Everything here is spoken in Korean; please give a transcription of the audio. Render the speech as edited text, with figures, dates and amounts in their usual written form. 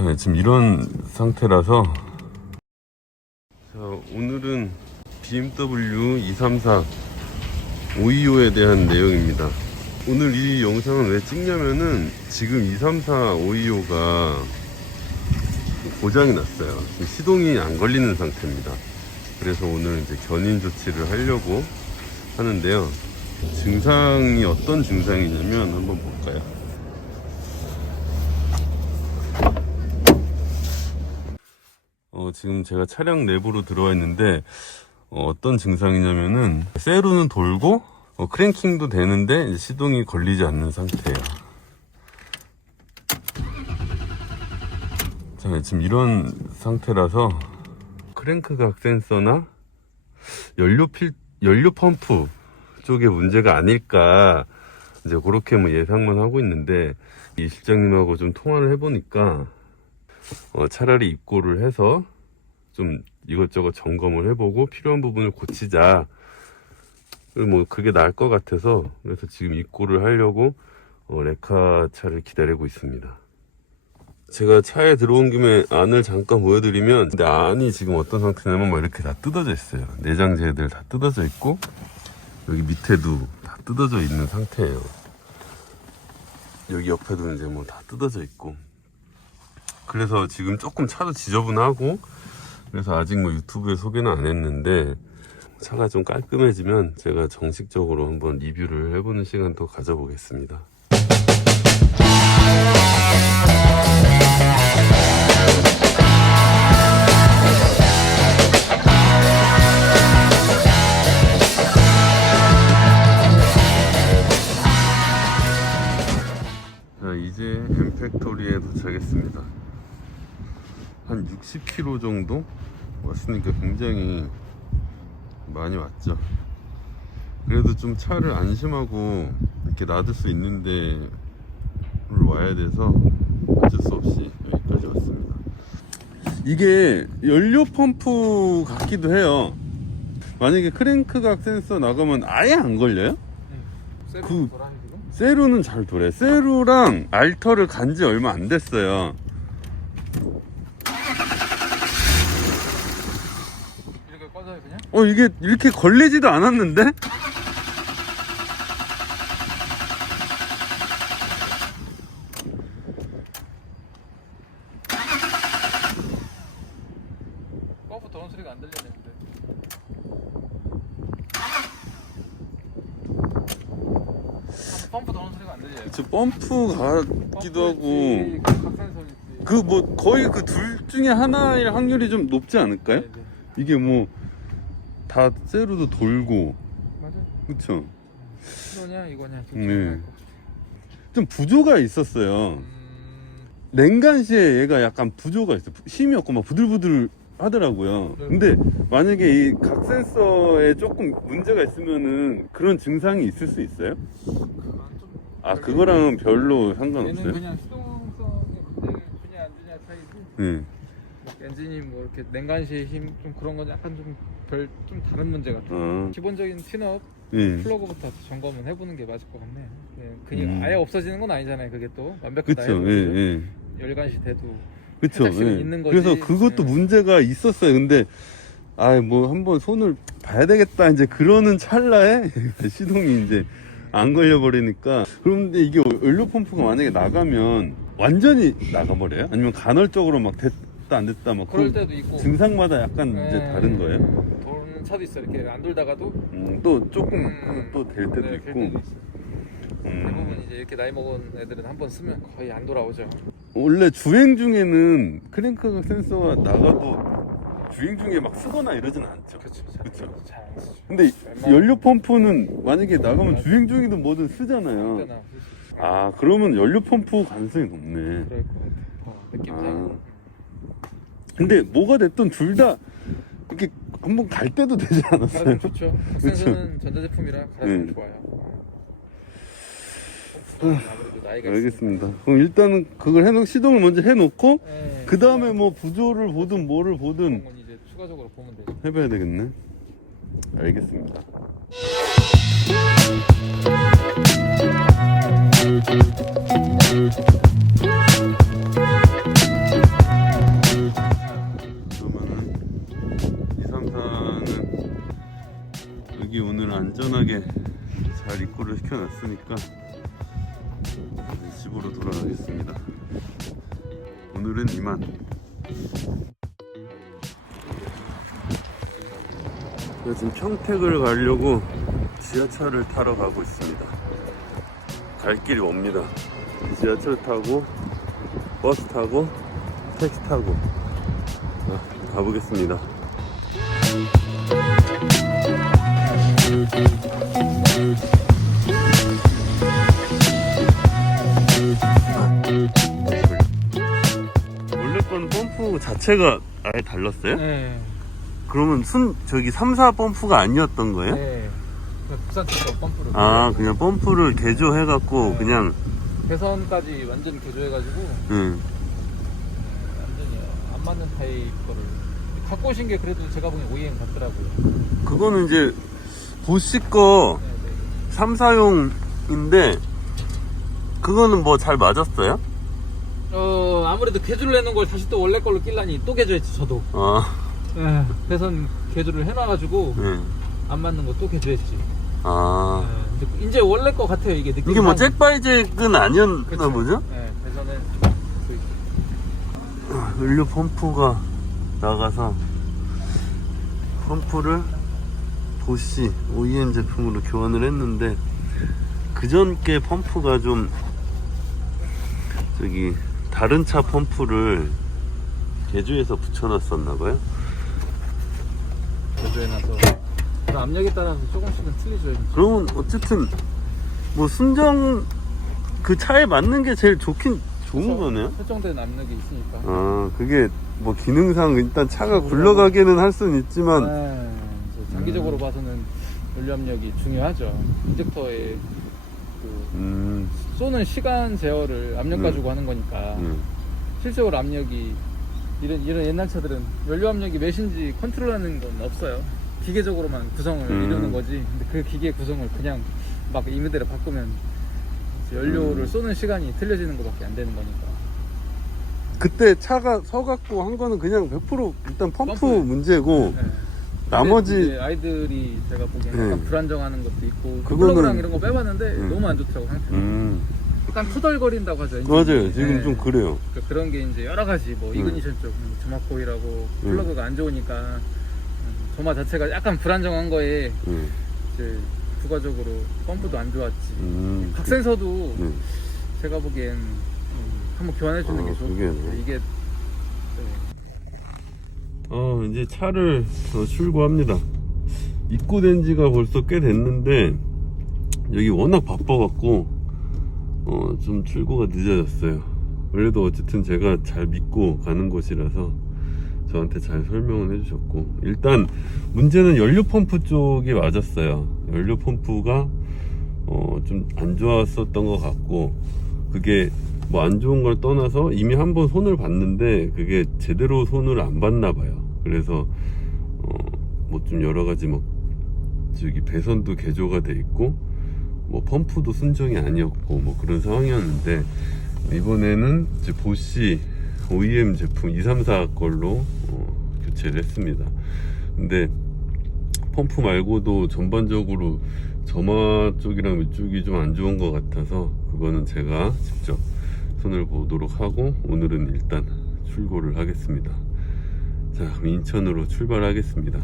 자, 지금 이런 상태라서 자, 오늘은 BMW 234 525에 대한 내용입니다. 오늘 이 영상을 왜 찍냐면은 지금 234 525가 고장이 났어요. 지금 시동이 안 걸리는 상태입니다. 그래서 오늘 이제 견인 조치를 하려고 하는데요. 증상이 어떤 증상이냐면 한번 볼까요? 지금 제가 차량 내부로 들어와 있는데 어떤 증상이냐면은 세로는 돌고 크랭킹도 되는데 이제 시동이 걸리지 않는 상태예요. 자, 지금 이런 상태라서 크랭크각 센서나 연료 펌프 쪽에 문제가 아닐까 이제 그렇게 뭐 예상만 하고 있는데, 이 실장님하고 좀 통화를 해보니까 차라리 입고를 해서 좀 이것저것 점검을 해보고 필요한 부분을 고치자, 뭐 그게 나을 것 같아서 그래서 지금 입고를 하려고 레카차를 기다리고 있습니다. 제가 차에 들어온 김에 안을 잠깐 보여드리면, 근데 안이 지금 어떤 상태냐면 막 이렇게 다 뜯어져 있어요. 내장재들 다 뜯어져 있고 여기 밑에도 다 뜯어져 있는 상태예요. 여기 옆에도 이제 뭐 다 뜯어져 있고, 그래서 지금 조금 차도 지저분하고, 그래서 아직 뭐 유튜브에 소개는 안 했는데 차가 좀 깔끔해지면 제가 정식적으로 한번 리뷰를 해보는 시간도 가져보겠습니다. 자, 이제 엠팩토리에 도착했습니다. 한 60km 정도 왔으니까 굉장히 많이 왔죠. 그래도 좀 차를 안심하고 이렇게 놔둘 수 있는데 와야 돼서 어쩔 수 없이 여기까지 왔습니다. 이게 연료 펌프 같기도 해요. 만약에 크랭크각 센서 나가면 아예 안 걸려요? 네. 세로는 잘 돌아요. 세로랑 알터를 간 지 얼마 안 됐어요. 이렇게 꺼져요 그냥? 이게 이렇게 걸리지도 않았는데? 꺼부 더운 소리가 안 들리는데. 펌프 더운 소리가 안 들려요. 저 펌프 같기도 하고, 각센서 있지. 그 뭐 거의 그 둘 중에 하나일 확률이 좀 높지 않을까요? 네네. 이게 뭐 다 세로도 돌고, 맞아. 그쵸? 이거냐 이거냐. 네. 좀 부조가 있었어요. 음. 냉간시에 얘가 약간 부조가 있어요. 힘이 없고 막 부들부들 하더라고요. 근데 만약에 이 각 센서에 조금 문제가 있으면은 그런 증상이 있을 수 있어요? 아, 그거랑은 별로 상관없어요? 얘는 그냥 수동성의 문제를 주냐 안 주냐 차이지. 네. 엔진이 뭐 이렇게 냉간시의 힘 좀 그런 건 약간 좀 다른 문제 같아요. 기본적인 튜너업 네. 플러그부터 점검은 해보는 게 맞을 것 같네. 그냥 아예 없어지는 건 아니잖아요. 그게 또 완벽하다 그쵸. 해도 예, 예. 열간시 돼도 그쵸. 살짝씩은 예. 있는 거지. 그래서 그것도 문제가 있었어요. 근데 뭐 한번 손을 봐야 되겠다 이제 그러는 찰나에 시동이 이제 안 걸려버리니까. 그런데 이게 연료 펌프가 만약에 나가면 완전히 나가버려요? 아니면 간헐적으로 막 됐다 안 됐다 막 그럴 때도 있고 증상마다 약간 이제 다른 거예요? 도는 차도 있어. 이렇게 안 돌다가도 또 조금 또 될 때도 네, 있고. 될 때도 있어요. 대부분 이제 이렇게 나이 먹은 애들은 한번 쓰면 거의 안 돌아오죠. 원래 주행 중에는 크랭크각 센서가 나가도 주행 중에 막 쓰거나 이러진 않죠. 그렇죠. 잘안 쓰죠. 근데 연료 펌프는 만약에 나가면 주행 중에도 뭐든 쓰잖아요. 그때나 아, 그러면 연료 펌프 가능성이 높네. 그럴 것 같아. 느낌상. 근데 뭐가 됐든 둘 다 이렇게 한번 갈 때도 되지 않았어요? 갈아주면 좋죠. 각센서는 전자제품이라 갈아주면 좋아요. 아무래도 나이가 알겠습니다. 그럼 일단은 그걸 시동을 먼저 해놓고 네. 그 다음에 뭐 부조를 보든 뭐를 보든 그런 건 이제 추가적으로 보면 되죠. 해봐야 되겠네. 알겠습니다. 시켜놨으니까 집으로 돌아가겠습니다. 오늘은 이만. 지금 평택을 가려고 지하철을 타러 가고 있습니다. 갈 길이 멉니다. 지하철 타고 버스 타고 택시 타고 가보겠습니다. 원래 건 펌프 자체가 아예 달랐어요? 네. 그러면 저기 3, 4 펌프가 아니었던 거예요? 네. 부산 쪽으로 펌프를. 아, 그냥 펌프를 개조해갖고 네. 그냥. 배선까지 완전 개조해가지고 응. 완전히 안 맞는 타입 거를 갖고 오신 게 그래도 제가 보기엔 OEM 같더라고요. 그거는 이제 보시 거 네, 네. 3, 4용인데 그거는 뭐 잘 맞았어요? 아무래도 개조를 해놓은 걸 다시 또 원래 걸로 끼려니 또 개조했지 저도. 아, 네, 배선 개조를 해놔가지고 네. 안 맞는 거 또 개조했지. 아. 네, 근데 이제 원래 거 같아요 이게 느낌. 이게 뭐 잭바이잭은 아니었나 그쵸? 보죠? 네, 배선은 연료 펌프가 나가서 펌프를 보시 OEM 제품으로 교환을 했는데 그전 게 펌프가 좀 저기 다른 차 펌프를 개조해서 붙여놨었나봐요. 개조해놔서 그 압력에 따라서 조금씩은 틀리죠. 그러면 어쨌든 뭐 순정 그 차에 맞는 게 제일 좋은 거네요. 설정된 압력이 있으니까. 아, 그게 뭐 기능상 일단 차가 굴러가기는 할 수는 있지만 네, 이제 장기적으로 봐서는 연료 압력이 중요하죠. 인젝터에 그 쏘는 시간 제어를 압력 가지고 하는 거니까 실제로 압력이 이런 옛날 차들은 연료 압력이 몇인지 컨트롤하는 건 없어요. 기계적으로만 구성을 이루는 거지. 근데 그 기계 구성을 그냥 막 이미대로 바꾸면 이제 연료를 쏘는 시간이 틀려지는 것밖에 안 되는 거니까. 그때 차가 서갖고 한 거는 그냥 100% 일단 펌프 펌프예요. 문제고 네. 나머지 근데 이제 아이들이 제가 보기엔 네. 약간 불안정하는 것도 있고 그거는- 플러그랑 이런 거 빼봤는데 너무 안 좋더라고 상태가. 약간 투덜거린다고 하죠. 엔진이. 맞아요. 지금 네. 좀 그래요. 그런 게 이제 여러 가지 뭐 이그니션 쪽 점화코일하고 플러그가 안 좋으니까 점화 자체가 약간 불안정한 거에 이제 부가적으로 펌프도 안 좋았지. 각센서도 제가 보기엔 한번 교환해 주는 게 좋을 것 같아요. 이게 이제 차를 출고합니다. 입고된 지가 벌써 꽤 됐는데 여기 워낙 바빠갖고 좀 출고가 늦어졌어요. 원래도 어쨌든 제가 잘 믿고 가는 곳이라서 저한테 잘 설명을 해주셨고, 일단 문제는 연료 펌프 쪽이 맞았어요. 연료 펌프가 좀 안 좋았었던 것 같고, 그게 뭐 안 좋은 걸 떠나서 이미 한번 손을 봤는데 그게 제대로 손을 안 봤나 봐요. 그래서 뭐 좀 여러 가지 뭐 저기 배선도 개조가 돼 있고 뭐 펌프도 순정이 아니었고 뭐 그런 상황이었는데, 이번에는 이제 보시 OEM 제품 234 걸로 교체를 했습니다. 근데 펌프 말고도 전반적으로 점화 쪽이랑 위쪽이 좀 안 좋은 것 같아서 그거는 제가 직접 손을 보도록 하고 오늘은 일단 출고를 하겠습니다. 자, 그럼 인천으로 출발하겠습니다.